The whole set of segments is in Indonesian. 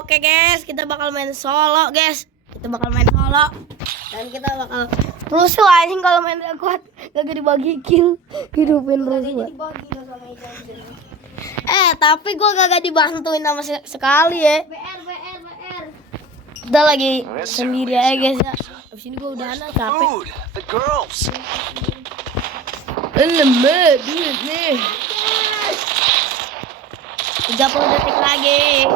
Oke guys, kita bakal main solo guys. Dan kita bakal rusuh anjing kalau main gak kuat. Gak dibagi kill. Hidupin rusuh. Tapi gue gak dibantuin sama sekali ya. BR. Kita lagi sendiri aja guys ya. Abis ini gue udah capek. Lemah duit nih. 30 detik lagi.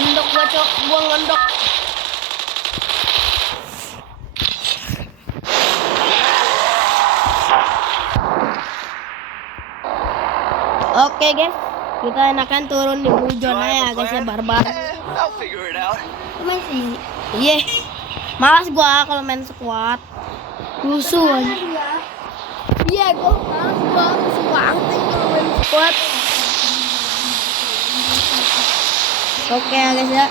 Endok gua ngendok. Oke guys, kita enakan turun di hujan ya guys ya, barbar. Masih. Iya. Malas gua kalau main squad. Rusuh aja. Iya, gua malas rusuh banget kalau main squad. Oke ya guys ya.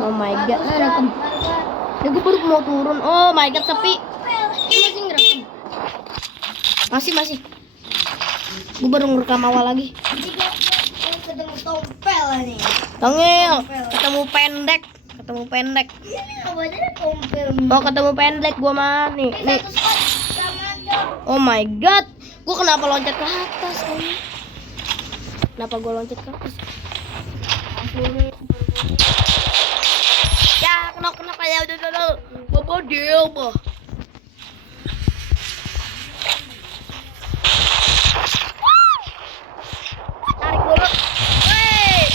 Oh my god, rekam. Gue baru mau turun. Oh my god, sepi. Masih. Gue baru ngerekam awal lagi. Ketemu tompel nih. Tongil, ketemu pendek. Oh, ketemu pendek gua mah nih. Oh my god. Gua kenapa loncat ke atas ini? Kenapa gua loncat ke atas? Ya, kena kayak udah. Bobodil, boh. Tarik dulu. Wey.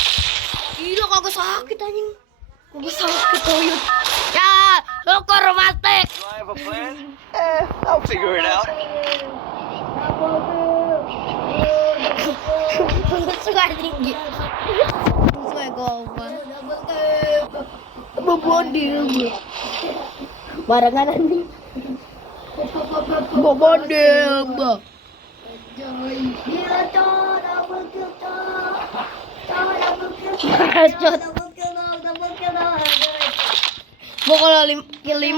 Gila kagak sakit anjing. Kagak sakit toyot. Ya, syukur mati. I'll figure it out. Suka tinggi. Suka goba. Bobodil. Barengan anjing. Bobodil, boh. Gua kalau kill 5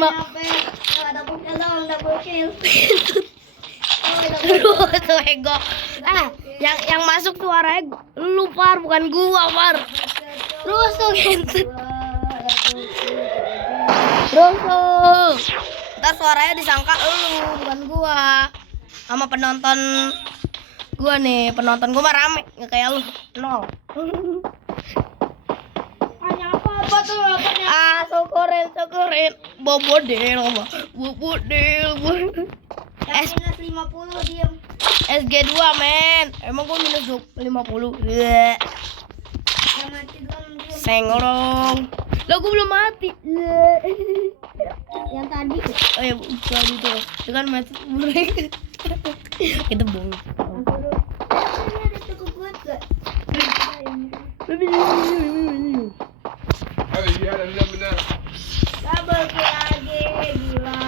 tuh ego. Yang masuk suaranya lu Par, bukan gua Par. Rusuh gitu. Rusuh. Ntar suaranya disangka lu, bukan gua. Sama penonton gua nih, penonton gua mah rame, nggak kayak lu, 0. Apa tuh? Syukurin. Bobodil. Minus 50 diem. SG2 men. Emang gua minus 50. Mati dong diem. Senggorong. Lah gua belum mati. Yang tadi. Oh ya, tadi tuh. Itu kan mati mereka. Kita bohong. Ada cukup buat gak? Double kill lagi, gila.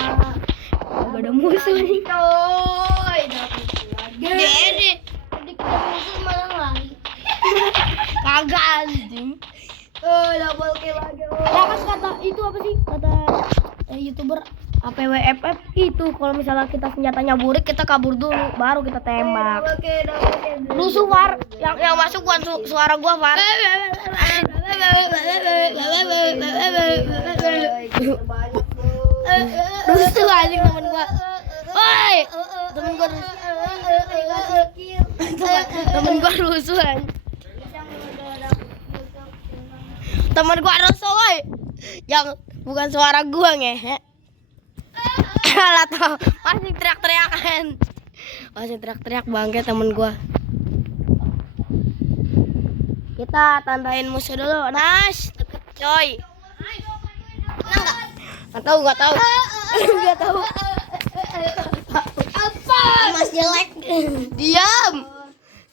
Gak ada musuh nih. Coy, double kill lagi. Dede. Tadi kita musuh malah lari. Kagak anjing. Double kill lagi. Ya kan kata itu apa sih? Kata YouTuber APWFF itu kalau misalnya kita senjatanya burik, kita kabur dulu baru kita tembak. Double kill. Rusuh Far, yang masuk bukan suara gua Far. Rusuh anjing temen gua. Woi, temen gua rusuh anjing. Temen gua rusuh woi. Yang bukan suara gua ngehe. Alah tau, masih teriak-teriak bangke temen gua. Kita tandain musuh dulu. Nice, deket coy. Nggak tahu. Nggak tahu. Apa? Mas jelek. Diam.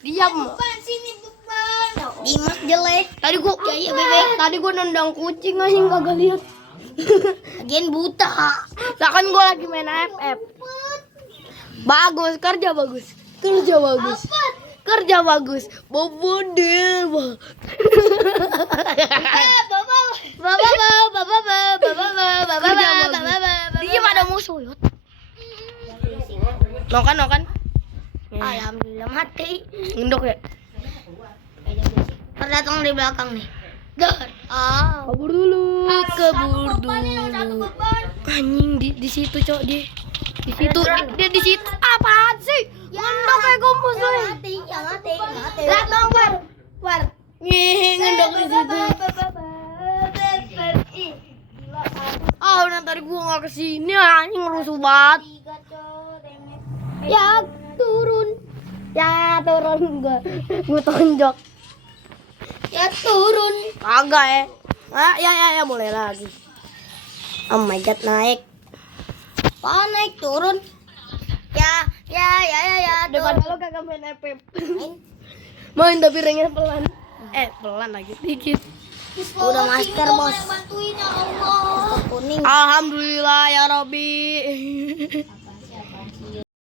Beban sini beban. Dimas jelek. Tadi gua bebek. Tadi gua nendang kucing anjing kagak lihat. Lagian buta. Lah kan gue lagi main AFF. Bagus, kerja bagus. Kerja bagus. Kerja bagus. Bobodil. Dia pada musuh, Yot. Nokan. Alhamdulillah mati. Ngendok ya. Datang di belakang nih. Kabur dulu. Anjing di situ, Cok, dia. Di situ, dia di situ. Apaan sih? Ngendok kayak gompos lu. Yang mati. Datang, War. Ngendok di situ. Udah tadi gua nggak kesini, anjing rusuh banget. Ya turun gua tonjok. Ya turun. Kagak ya mulai lagi. Oh my god, naik. Naik turun. Ya. Daripada lo kagak main FF. Main tapi ranknya pelan. Pelan lagi dikit. Udah masker, Bos. Bantuin ya Allah. Masker kuning. Alhamdulillah ya Robbi.